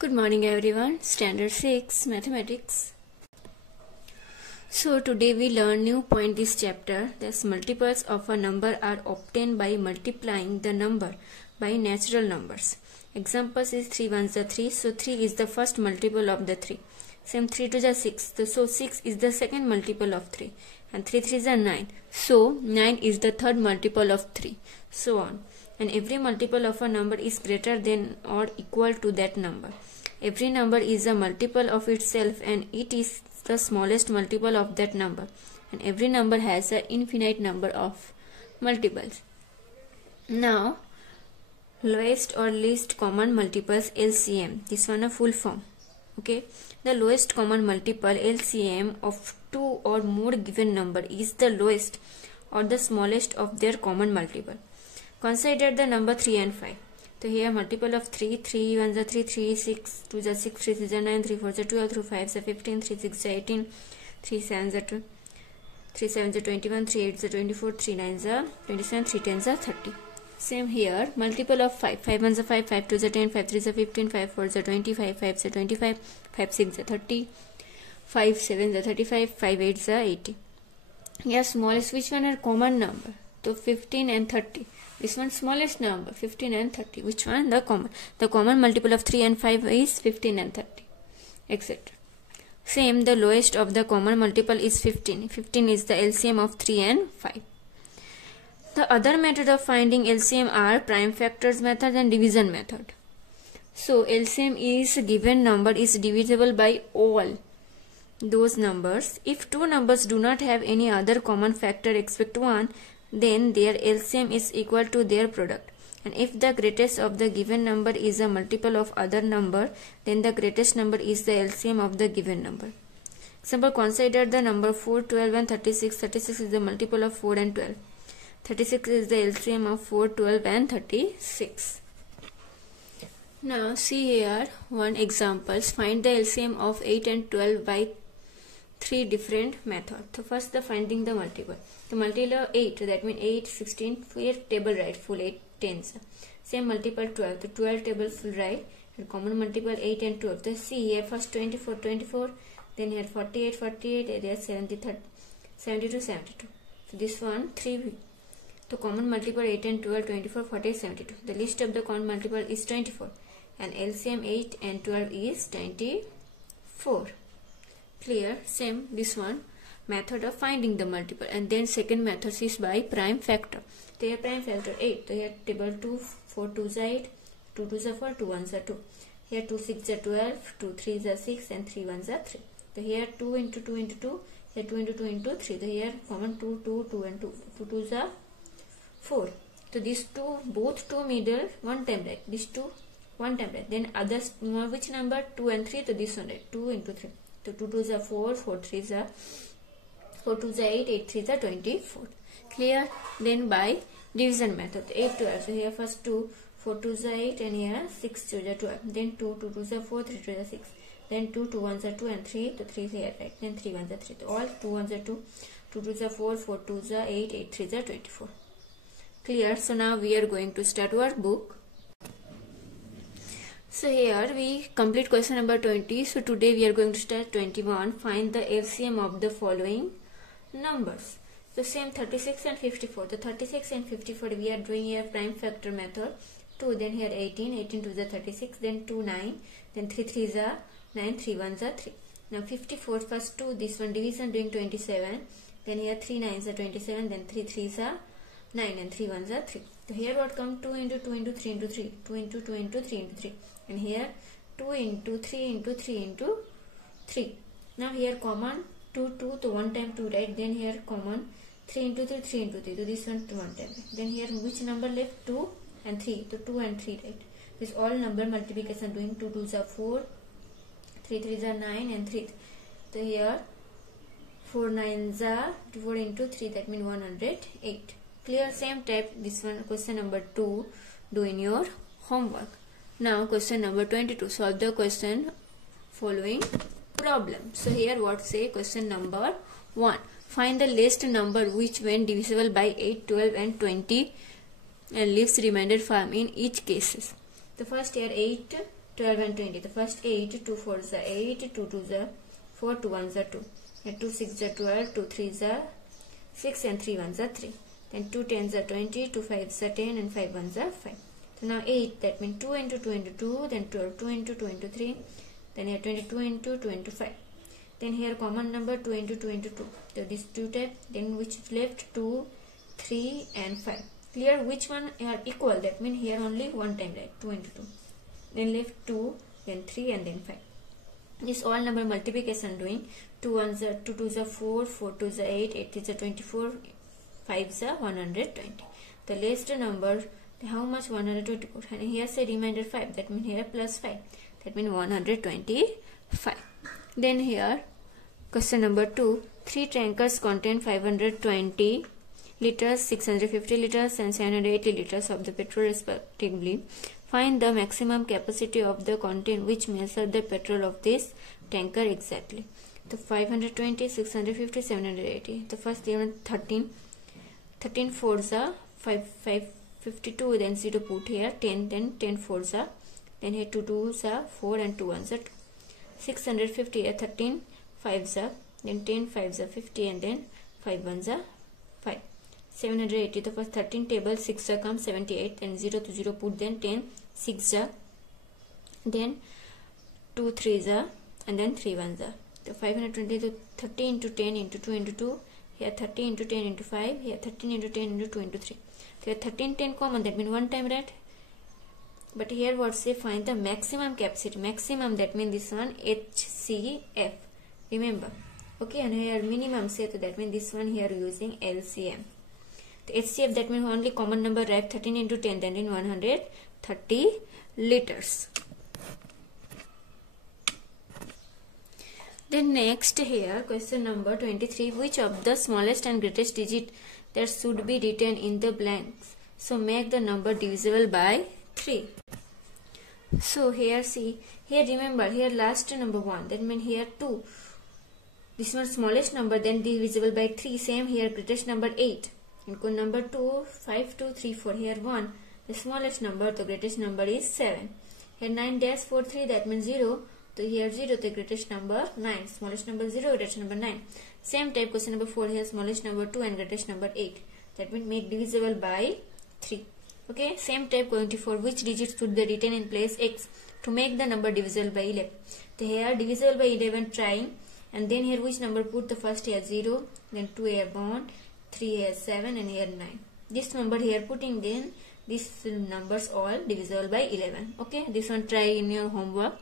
Good morning everyone, Standard 6 Mathematics. So today we learn new point this chapter. That multiples of a number are obtained by multiplying the number by natural numbers. Examples is 3 ones are 3, so 3 is the first multiple of the 3. Same 3 2s are 6, so 6 is the second multiple of 3. And 3 3s are 9, so 9 is the third multiple of 3. So on. And every multiple of a number is greater than or equal to that number. Every number is a multiple of itself and it is the smallest multiple of that number. And every number has an infinite number of multiples. Now, lowest or least common multiples LCM. This one a full form. Okay. The lowest common multiple LCM of two or more given number is the lowest or the smallest of their common multiple. Consider the number 3 and 5. So here multiple of 3, 3 1s are 3, 3 6, 2s are 6, 3 3s are 9, 3 4s are 12, 3 5s are 15, 3 6s are 18, 3 7s are 2, 3 7s are 21, 3 8s are 24, 3 9s are 27, 3 10s are 30. Same here, multiple of 5, 5 1s are 5, 5 2s are 10, 5 3s are 15, 5 4s are 20, 5 5s are 25, 5 6s are 30, 5 7s are 35, 5 8s are 80. Here smallest, which one are common number? So 15 and 30. This one smallest number, 15 and 30. Which one? The common. The common multiple of 3 and 5 is 15 and 30, etc. Same, the lowest of the common multiple is 15. 15 is the LCM of 3 and 5. The other method of finding LCM are prime factors method and division method. So LCM is a given number is divisible by all those numbers. If two numbers do not have any other common factor except 1, then their LCM is equal to their product. And if the greatest of the given number is a multiple of other number, then the greatest number is the LCM of the given number. Example, consider the number 4, 12 and 36. 36 is the multiple of 4 and 12. 36 is the LCM of 4, 12 and 36. Now see here one examples. Find the LCM of 8 and 12 by three different methods. So first the finding the multiple. The multiple of 8, that means 8, 16, here table right, full 8 tens. Same multiple 12, the 12 table full right, and common multiple 8 and 12. So see here first 24, 24, then here 48, 48, here 70, 30, 72, 72. So this one 3. The common multiple 8 and 12, 24, 48, 72. The least of the common multiple is 24. And LCM 8 and 12 is 24. Clear? Same this one method of finding the multiple. And then second method is by prime factor. So here prime factor 8. So here table 2, 4 2s are 8, 2 2s are 4, 2 1s are 2. Here 2 6 are 12, 2 3s are 6 and 3 1s are 3. So here 2 into 2 into 2, here 2 into 2 into 3. So here common 2, 2, 2 and 2. 2 2s are 4. So these two, both two middle, one time right. These two, one time right. Then others, which number? 2 and 3. So this one right. 2 into 3. So 2 2s are 4, 4 3s are 4 2s are 8, 8 3s are 24. Clear? Then by division method, 8 12. So here first 2, 4 2s are 8 and here 6 2s are 12. Then 2 2 2s are 4, 3 2s are 6. Then 2 2 1s are 2 and 3. So 3 is here right. Then 3 1s are 3. So all 2 1s are 2, 2 2s are 4, 4 2s are 8, 8 3s are 24. Clear? So now we are going to start our book. So here we complete question number 20. So today we are going to start 21. Find the LCM of the following numbers. So same 36 and 54. The 36 and 54 we are doing here prime factor method. 2, then here 18, 18 2s are 36, then 2 9, then 3 3s are 9, 3 1s are 3. Now 54 first 2, this one division doing 27, then here 3 9s are 27, then 3 3s are 9 and 3 1s are 3. So here what come 2 into 2 into 3 into 3, 2 into 2 into 3 into 3. And here 2 into 3 into 3 into 3. Now here common 2 2, so 1 time 2 right. Then here common 3 into 3, 3 into 3. So this one 2 1 time. Then here which number left? 2 and 3. So 2 and 3 right. This all number multiplication doing 2 2s are 4, 3 3s are 9 and 3. So here 4 9s are 4 into 3, that means 108. Clear? Same type this one question number 2 do in your homework. Now question number 22. Solve the question following problem. So here what say question number 1. Find the least number which when divisible by 8, 12 and 20 and leaves remainder form in each cases. The first here 8, 12 and 20. The first 8, 2 4s are 8, 2 2s are 4, 2 1s are 2. And 2 6s are 12, 2 3s are 6 and 3 1s are 3. Then 2 10s are 20, 2 5s are 10 and 5 1s are 5. So now 8, that means 2 into 2 into 2, then 12, 2 into 2 into 3, then here 22 into 2 into 5. Then here common number 2 into 2 into 2. So this 2 type, then which is left 2, 3 and 5. Clear which one are equal, that means here only one time, right? 2 into 2. Then left 2, then 3 and then 5. This all number multiplication doing. 2 1s are 2 2s are 4, 4 2s are 8, 8 3s are 24, 5s are 120. The last number, how much? 124. And here say remainder 5, that means here plus 5, that means 125. Then here question number 2, 3 tankers contain 520 liters, 650 liters and 780 liters of the petrol respectively. Find the maximum capacity of the container which measure the petrol of this tanker exactly. The 520, 650, 780. The first given 13 4s are 552, then 0 put here, 10, then 10 4s are, then here 2 2s are 4 and 2 1s are 2. 650 here 13 5s are, then 10 5s are 50 and then 5 1s are 5. 780, the first 13 table 6 are come 78, then 0 to 0 put, then 10 6 are, then 2 3s are and then 3 1s are. The 520 to 30 into 10 into 2 into 2, here 30 into 10 into 5, here 13 into 10 into 2 into 3. So here 13 10 common, that means one time, right? But here what say, find the maximum capacity. Maximum, that means this one HCF, remember. Okay, and here minimum say, so that means this one here using LCM. The HCF, that means only common number, right? 13 into 10, then in 130 liters. Then next here question number 23, which of the smallest and greatest digit that should be written in the blanks? So make the number divisible by 3. So here see, here remember, here last number 1, that means here 2. This one smallest number, then divisible by 3. Same here, greatest number 8. And number 2, 5, 2, 3, 4. Here 1, the smallest number, the greatest number is 7. Here 9 dash 4, 3, that means 0. So here 0, the greatest number 9. Smallest number 0, greatest number 9. Same type question number 4, here smallest number 2 and greatest number 8. That means make divisible by 3. Okay, same type 24, which digits should be written in place x to make the number divisible by 11. So here divisible by 11 trying, and then here which number put, the first here 0, then 2 here 1, 3 here 7 and here 9. This number here putting, then these numbers all divisible by 11. Okay, this one try in your homework.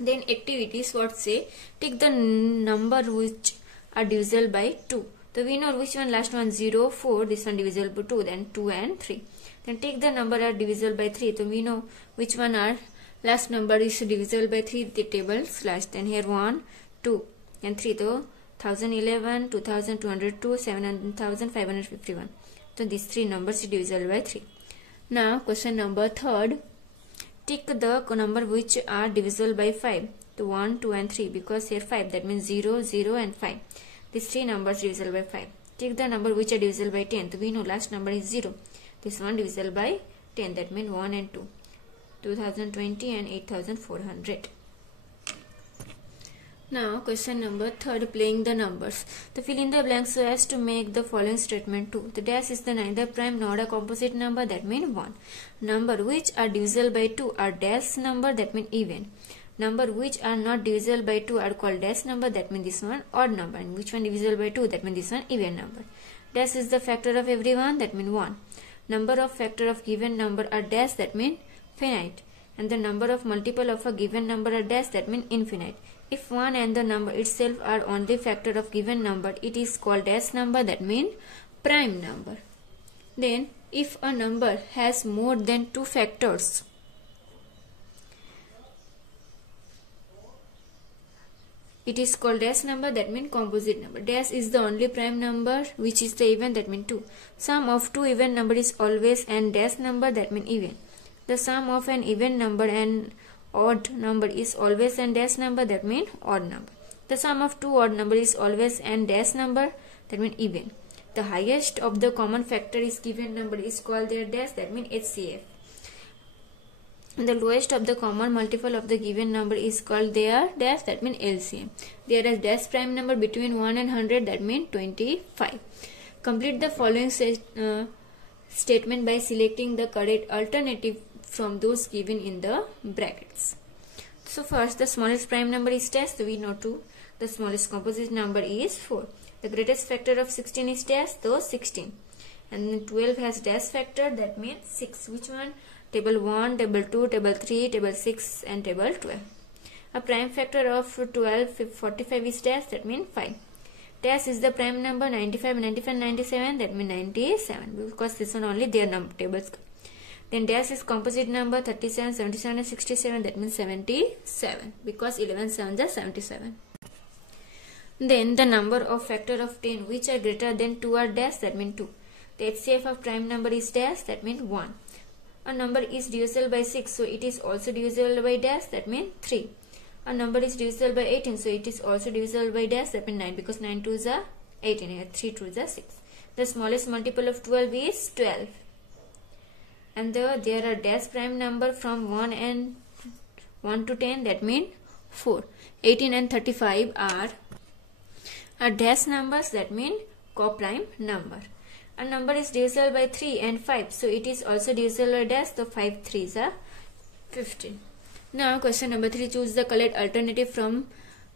Then activities, what say, take the number which are divisible by 2. So we know which one, last one 0, 4, this one divisible by 2, then 2 and 3. Then take the number are divisible by 3. So we know which one are last number is divisible by 3, the table slash, then here 1, 2 and 3. So 1011, 2202, 7551. So these 3 numbers is divisible by 3. Now question number 3rd. Take the number which are divisible by 5. So 1, 2 and 3, because here 5, that means 0, 0 and 5. These 3 numbers divisible by 5. Take the number which are divisible by 10. So we know last number is 0. This one divisible by 10, that means 1 and 2. 2020 and 8400. Now question number 3rd, playing the numbers. So fill in the blanks so as to make the following statement 2. The dash is the neither prime nor a composite number, that means 1. Number which are divisible by 2 are dash number, that means even. Number which are not divisible by 2 are called dash number, that means this one odd number. And which one divisible by 2, that means this one even number. Dash is the factor of every one, that means 1. Number of factor of given number are dash, that means finite. And the number of multiple of a given number are dash, that means infinite. If 1 and the number itself are only factor of given number, it is called dash number, that means prime number. Then if a number has more than 2 factors, it is called dash number, that means composite number. Dash is the only prime number which is the even, that means 2. Sum of 2 even number is always an dash number, that means even. The sum of an even number and odd number is always an dash number, that means odd number. The sum of 2 odd number is always an dash number, that means even. The highest of the common factor is given number is called their dash, that means HCF. The lowest of the common multiple of the given number is called their dash, that means LCM. There is dash prime number between 1 and 100, that means 25. Complete the following statement by selecting the correct alternative from those given in the brackets. So first, the smallest prime number is dash, so we know 2. The smallest composite number is 4. The greatest factor of 16 is dash, so 16. And then 12 has dash factor, that means 6. Which one? Table 1, table 2, table 3, table 6 and table 12. A prime factor of 12, 45 is dash, that means 5. Dash is the prime number 95, 95, 97, that means 97, because this one only their number tables. Then dash is composite number 37, 77 and 67, that means 77, because 11 sevens are 77. Then the number of factor of 10 which are greater than 2 are dash, that means 2. The HCF of prime number is dash, that means 1. A number is divisible by 6, so it is also divisible by dash, that means 3. A number is divisible by 18, so it is also divisible by dash, that means 9, because 9 2s are 18, 3 2s are 6. The smallest multiple of 12 is 12. And there are dash prime number from 1 to 10, that means 4. 18 and 35 are dash numbers, that means coprime number. A number is divisible by 3 and 5, so it is also divisible by dash, so 5 3s are 15. Now question number 3, choose the correct alternative from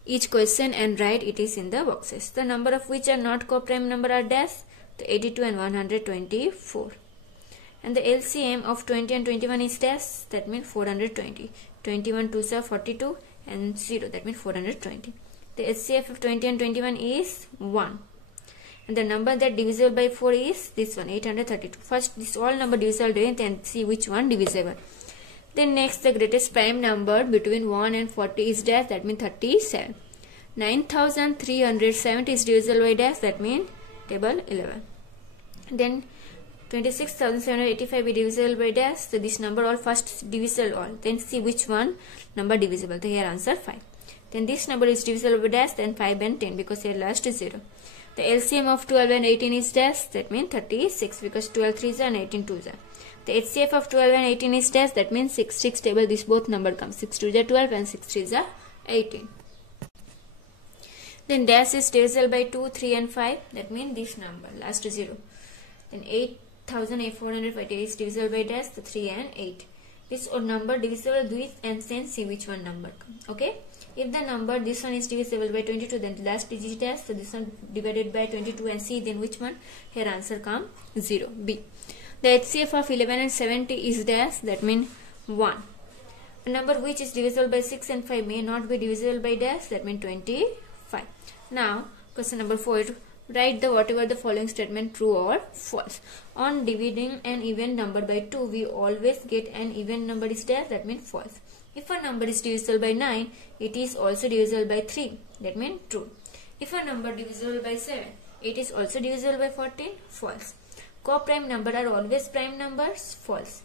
each question and write it is in the boxes. The number of which are not coprime number are dash, the 82 and 124. And the LCM of 20 and 21 is dash, that means 420. 21 2s are 42 and 0, that means 420. The HCF of 20 and 21 is 1. And the number that divisible by 4 is this one, 832. First, this all number divisible by, then see which one divisible. Then next, the greatest prime number between 1 and 40 is dash, that means 37. 9370 is divisible by dash, that means table 11. Then 26,785 is divisible by dash, so this number all first divisible all. Then see which one number divisible. So here answer 5. Then this number is divisible by dash, then 5 and 10, because here last is 0. The LCM of 12 and 18 is dash, that means 36, because 12 3s are and 18 2s are. The HCF of 12 and 18 is dash, that means 6 6 table, this both number comes. 6 2s are 12 and 6 3s are 18. Then dash is divisible by 2, 3 and 5, that means this number, last is 0. Then 8,450 is divisible by dash, the 3 and 8. This number divisible with and then see which one number comes. Okay. If the number, this one is divisible by 22, then the last digit dash, so this one divided by 22 and see, then which one? Here answer come 0, B. The HCF of 11 and 70 is dash, that means 1. A number which is divisible by 6 and 5 may not be divisible by dash, that means 25. Now, question number 4, write the whatever the following statement true or false. On dividing an even number by 2, we always get an even number is dash, that means false. If a number is divisible by 9, it is also divisible by 3, that means true. If a number divisible by 7, it is also divisible by 14, false. Co-prime number are always prime numbers, false.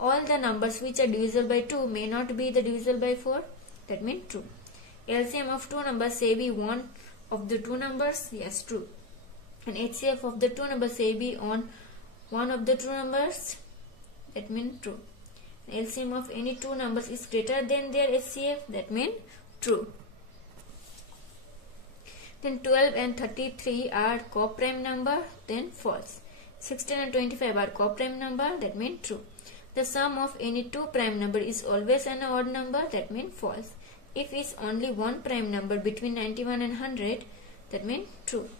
All the numbers which are divisible by 2 may not be the divisible by 4, that means true. LCM of two numbers say be one of the two numbers, yes, true. And HCF of the two numbers say be on one of the two numbers, that means true. LCM of any two numbers is greater than their HCF, that means true. Then 12 and 33 are co-prime number, then false. 16 and 25 are co-prime number, that means true. The sum of any two prime number is always an odd number, that means false. If is only one prime number between 91 and 100, that means true.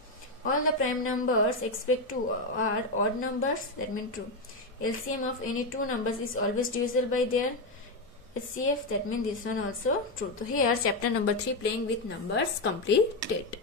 All the prime numbers except 2 are odd numbers, that means true. LCM of any two numbers is always divisible by their HCF, that means this one also true. So here chapter number 3 playing with numbers completed.